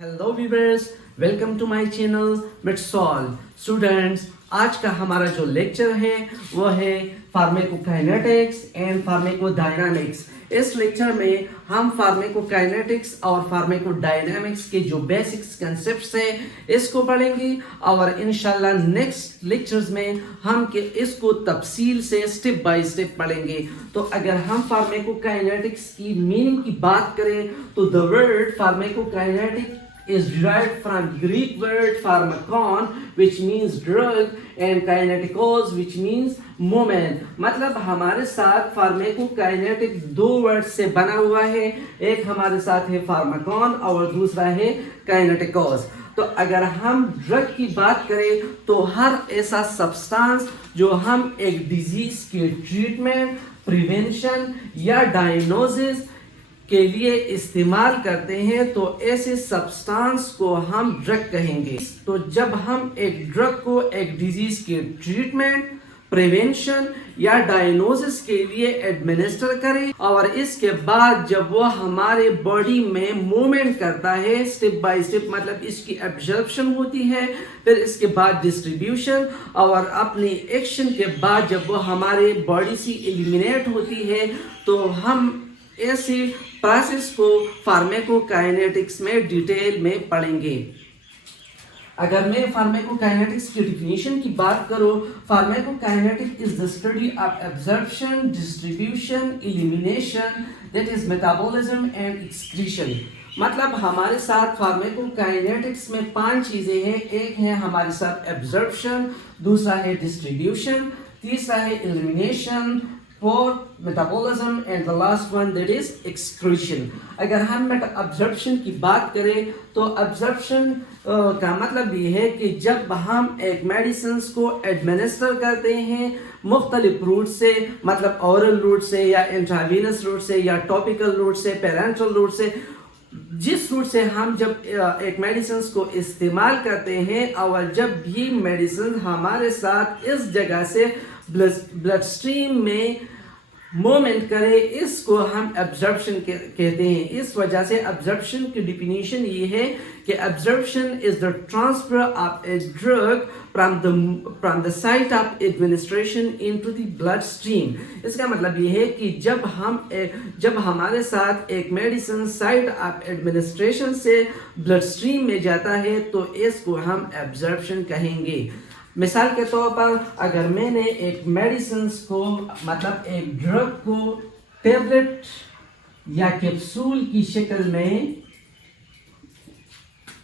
Hello viewers, welcome to my channel मिट्सॉल। Students, आज का हमारा जो लेक्चर है वो है फार्माकोकाइनेटिक्स एंड फार्माकोडायनामिक्स। इस लेक्चर में हम फार्माकोकाइनेटिक्स और फार्माकोडायनामिक्स के जो बेसिक्स कंसेप्ट्स हैं इसको पढ़ेंगे और इंशाल्लाह नेक्स्ट लेक्चर्स में हम इसको तफसील से स्टेप बाय स्टेप पढ़ेंगे। तो अगर हम फार्माकोकाइनेटिक्स की मीनिंग की बात करें तो the word pharmacokinetic is derived from Greek word pharmakon which means drug and kinetikos which means movement। मतलब हमारे साथ फार्माकोकाइनेटिक दो वर्ड से बना हुआ है, एक हमारे साथ है फार्माकॉन और दूसरा है काइनेटिकोस। तो अगर हम ड्रग की बात करें तो हर ऐसा सब्सटेंस जो हम एक डिजीज के ट्रीटमेंट, प्रिवेंशन या डायग्नोसिस के लिए इस्तेमाल करते हैं तो ऐसे सब्सटेंस को हम ड्रग कहेंगे। तो जब हम एक ड्रग को एक डिजीज के ट्रीटमेंट, प्रिवेंशन या डायग्नोसिस के लिए एडमिनिस्टर करें और इसके बाद जब वो हमारे बॉडी में मूवमेंट करता है स्टेप बाय स्टेप, मतलब इसकी एब्जॉर्प्शन होती है, फिर इसके बाद डिस्ट्रीब्यूशन और अपनी एक्शन के बाद जब वो हमारे बॉडी से एलिमिनेट होती है तो हम ऐसी प्रोसेस को फार्माकोकाइनेटिक्स में डिटेल में पढ़ेंगे। अगर मैं फार्माकोकाइनेटिक्स की डेफिनेशन की बात करूं, pharmacokinetic is the study of absorption, distribution, elimination, that is metabolism and excretion. मतलब हमारे साथ फार्माकोकाइनेटिक्स में 5 चीजें हैं। एक है हमारे साथ एब्जॉर्प्शन, दूसरा है डिस्ट्रीब्यूशन, तीसरा है elimination, fourth metabolism and the last one that is excretion. अगर हम एब्जॉर्प्शन की बात करें तो एब्जॉर्प्शन का मतलब ये है कि जब हम एक मेडिसिन को एडमिनिस्टर करते हैं मुख्तलिफ रूट से, मतलब ओरल रूट से या इंट्रावीनस रूट से या टॉपिकल रूट से, पेरेंटल रूट से, जिस रूट से हम जब एक मेडिसिन को इस्तेमाल करते हैं और जब भी मेडिसिन हमारे साथ इस जगह से ब्लड स्ट्रीम में मूवमेंट करे, इसको हम एब्जॉर्प्शन कहते हैं। इस वजह से एब्जॉर्प्शन की डेफिनेशन ये है कि absorption is the transfer of a drug from the site of administration into the blood stream. इसका मतलब ये है कि जब हमारे साथ एक मेडिसिन साइट ऑफ एडमिनिस्ट्रेशन से ब्लड स्ट्रीम में जाता है तो इसको हम एब्जॉर्प्शन कहेंगे। मिसाल के तौर पर अगर मैंने एक मेडिसिन को, मतलब एक ड्रग को टेबलेट या कैप्सूल की शक्ल में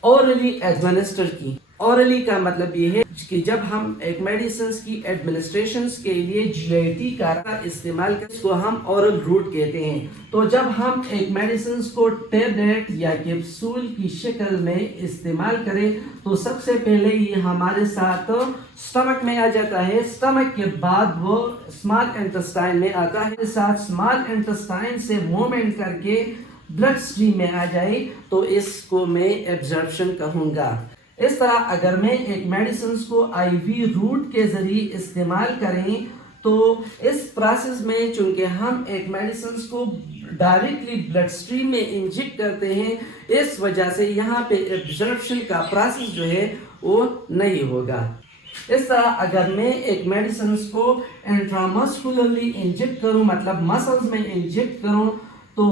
ओरली एडमिनिस्टर की, ओरली का मतलब ये है कि जब हम एक मेडिसिन की एडमिनिस्ट्रेशन के लिए जीआईटी का इस्तेमाल करें इसको हम ओरल रूट कहते हैं। तो जब हम एक मेडिसिन को टेबलेट या कैप्सूल की शक्ल में इस्तेमाल करें तो सबसे पहले ये हमारे साथ स्टमक में आ जाता है, स्टमक के बाद वो स्मॉल इंटेस्टाइन में आता है, साथ स्मॉल इंटेस्टाइन से मूवमेंट करके ब्लड स्ट्रीम में आ जाए तो इसको मैं एब्जॉर्प्शन कहूँगा। इस तरह अगर मैं एक मेडिसिन को आईवी रूट के जरिए इस्तेमाल करें तो इस प्रोसेस में चूंकि हम एक मेडिसिन को डायरेक्टली ब्लड स्ट्रीम में इंजेक्ट करते हैं, इस वजह से यहाँ पे एब्जॉर्प्शन का प्रोसेस जो है वो नहीं होगा। इस तरह अगर मैं एक मेडिसिन को इंट्रामस्कुलरली इंजेक्ट करूँ, मतलब मसल्स में इंजेक्ट करूँ, तो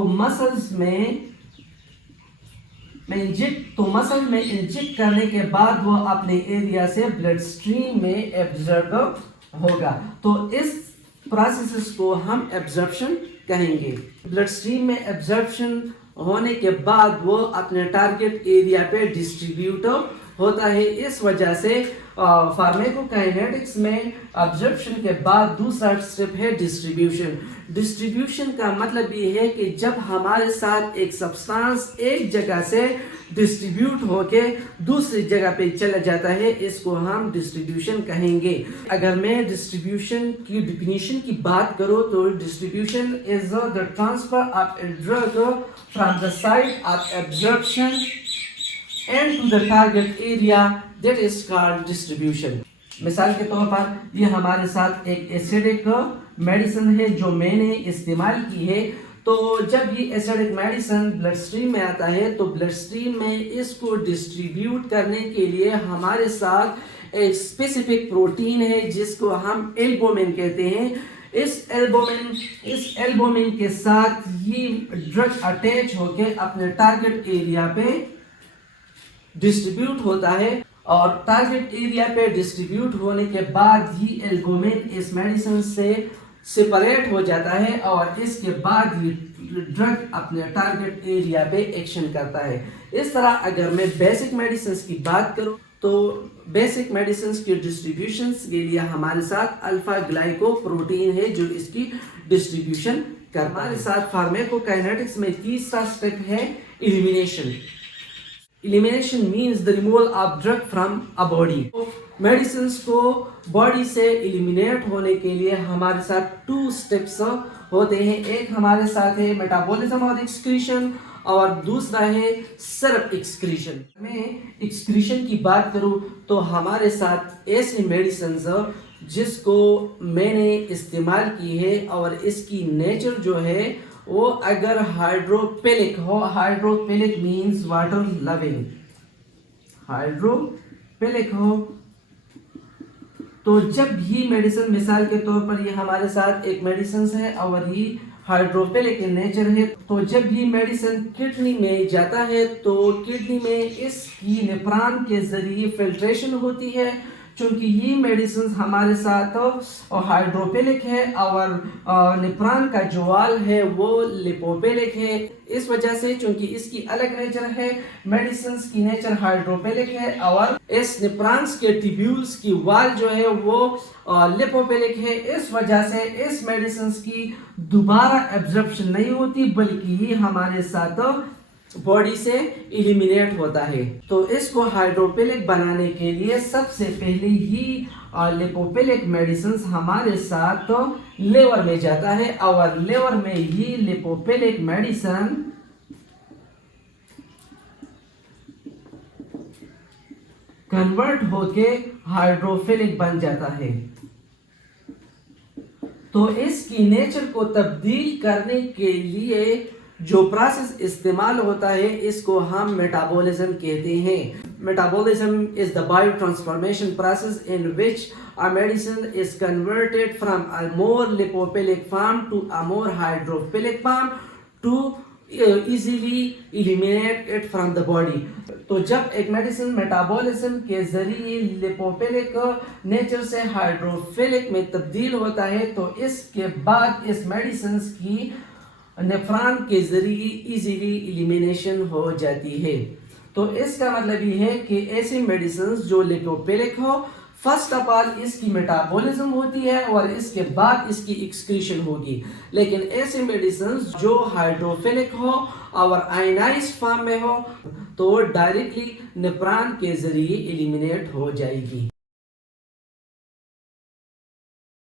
मसल में इंजेक्ट करने के बाद वो अपने एरिया से ब्लड स्ट्रीम में एब्जॉर्ब होगा। तो इस प्रोसेस को हम एब्जॉर्प्शन कहेंगे। ब्लड स्ट्रीम में एब्जॉर्प्शन होने के बाद वो अपने टारगेट एरिया पे डिस्ट्रीब्यूट होता है। इस वजह से फार्माकोकाइनेटिक्स में एब्जॉर्प्शन के बाद दूसरा स्टेप है डिस्ट्रीब्यूशन। डिस्ट्रीब्यूशन का मतलब ये है कि जब हमारे साथ एक सब्सटेंस एक जगह से डिस्ट्रीब्यूट होके दूसरी जगह पे चला जाता है, इसको हम डिस्ट्रीब्यूशन कहेंगे। अगर मैं डिस्ट्रीब्यूशन की डेफिनेशन की बात करूँ तो distribution is the transfer of a drug from the site of absorption and to the target area, that is called distribution। मिसाल के तौर पर ये हमारे साथ एक एसिडिक मेडिसिन है जो मैंने इस्तेमाल की है, تو جب یہ ایسیڈک میڈیسن بلڈ اسٹریم میں آتا ہے تو بلڈ اسٹریم میں اس کو ڈسٹریبیوٹ کرنے کے لیے ہمارے ساتھ ایک اسپیسیفک پروٹین ہے جس کو ہم البومن کہتے ہیں. اس البومن کے ساتھ یہ ڈرگ اٹیچ ہو کے اپنے ٹارگٹ ایریا پہ ڈسٹریبیوٹ ہوتا ہے, اور ٹارگٹ ایریا پہ ڈسٹریبیوٹ ہونے کے بعد یہ البومن اس میڈیسن سے سپریٹ ہو جاتا ہے, اور اس کے بعد یہ ڈرگ اپنے ٹارگٹ ایریا پہ ایکشن کرتا ہے. اس طرح اگر میں بیسک میڈیسنز کی بات کروں تو بیسک میڈیسنز کی ڈسٹریبیوشنز کے لیے ہمارے ساتھ الفا گلائکو پروٹین ہے جو اس کی ڈسٹریبیوشن کرتا ہے. ہمارے ساتھ فارمیکوکائنیٹکس میں تیسرا سٹیپ ہے elimination. Elimination means the removal of drug from a body. Medicines کو باڈی سے ایلیمینیٹ ہونے کے لیے ہمارے ساتھ 2 اسٹیپس ہوتے ہیں. ایک ہمارے ساتھ ہے میٹابولزم اور ایکسکریشن, اور دوسرا ہے سرپ ایکسکریشن. میں ایکسکریشن کی بات کروں تو ہمارے ساتھ ایسی میڈیسنز جس کو میں نے استعمال کی ہے اور اس کی نیچر جو ہے وہ اگر ہائیڈروپیلک ہو, ہائیڈروپیلک مینز واٹر لونگ, ہائیڈروپیلک ہو تو جب یہ میڈیسن مثال کے طور پر یہ ہمارے ساتھ ایک میڈیسن ہے اور یہ ہائیڈروپیلک نیچر ہے, تو جب یہ میڈیسن کڈنی میں جاتا ہے تو کڈنی میں اس کی نیفران کے ذریعے فلٹریشن ہوتی ہے. چونکہ یہ میڈیسنز ہمارے ساتھ ہائیڈروپیلک ہے اور نیفران کا جو وال ہے وہ لیپوپیلک ہے. اس وجہ سے چونکہ اس کی الگ نیچر ہے, میڈیسنز کی نیچر ہائیڈروپیلک ہے اور اس نیفرانس کے ٹیبیولز کی وال جو ہے وہ لیپوپیلک ہے. اس وجہ سے اس میڈیسنز کی دوبارہ ایبزرپشن نہیں ہوتی بلکہ یہ ہمارے ساتھ باڈی سے ایلیمینیٹ ہوتا ہے. تو اس کو ہائیڈروپیلک بنانے کے لیے سب سے پہلے ہی لیپوپیلک میڈیسنز ہمارے ساتھ لیور میں جاتا ہے, اور لیور میں ہی لیپوپیلک میڈیسن کنورٹ ہو کے ہائیڈروفیلک بن جاتا ہے. تو اس کی نیچر کو تبدیل کرنے کے لیے جو پروسیس استعمال ہوتا ہے اس کو ہم میٹابولزم کہتے ہیں. Metabolism is the biotransformation process in which a medicine is converted from a more lipophilic form to a more hydrophilic form to easily eliminate it from the body. تو جب ایک میڈیسن میٹابولزم کے ذریعے لیپوپیلک nature سے hydrophilic میں تبدیل ہوتا ہے تو اس کے بعد اس میڈیسنز کی نیفران کے ذریعے ایزیلی ایلیمینیشن ہو جاتی ہے. تو اس کا مطلب یہ ہے کہ ایسی میڈیسنز جو لیپوپیلک ہو, فرسٹ آف آل اس کی میٹابولزم ہوتی ہے اور اس کے بعد اس کی ایکسکریشن ہوگی. لیکن ایسی میڈیسنز جو ہائیڈروفیلک ہو اور آئنائز فارم میں ہو تو ڈائریکٹلی نیفران کے ذریعے ایلیمینیٹ ہو جائے گی.